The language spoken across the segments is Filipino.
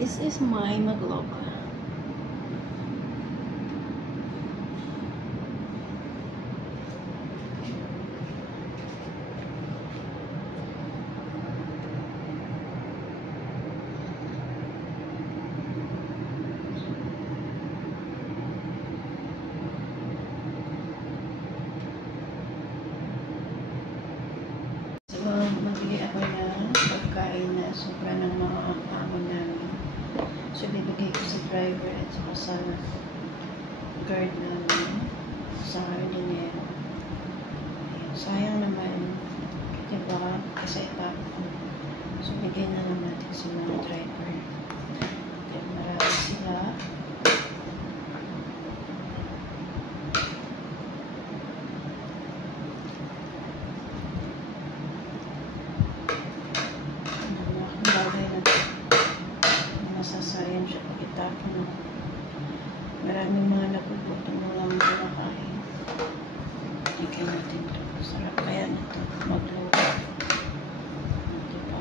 This is my maglog. Magbili ako ng pagkain na sobra ng mga amon namin. So, bibigay ko sa driver at saka sa guard namin, sa hardinero. Sayang naman, diba? Kasi itapon. So, bigay na lang natin sa mga driver. Then, marami sila. Masasayang siya pag itapon. Maraming mga nagugutom na lang kumakain. Tignan natin ito. Sarap kaya nito magluto. Diba?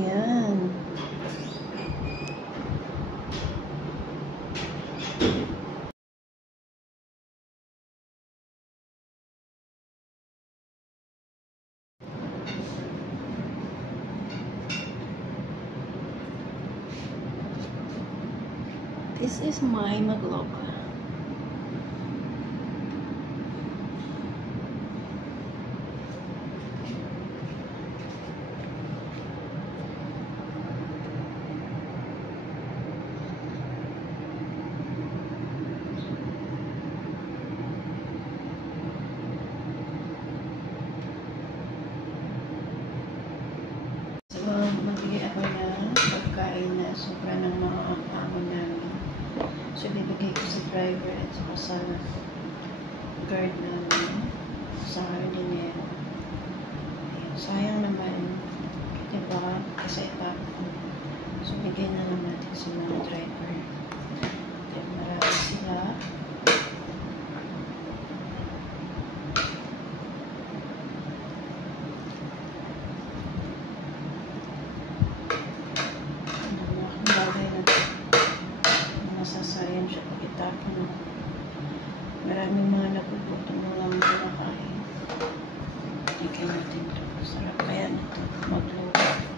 Yan. This is my maglog. Magbili ako ng pagkain na sobra ng mga amon namin. So, bibigay ko sa driver at saka sa guard namin, sa hardinero. Sayang naman, diba? Kasi itapon. So, bigay na lang natin sa mga driver. Then, marami sila. Masasayang siya pag itapon. Maraming mga nagugutom na lang kumakain. Tignan natin ito. Sarap kaya nito magluto.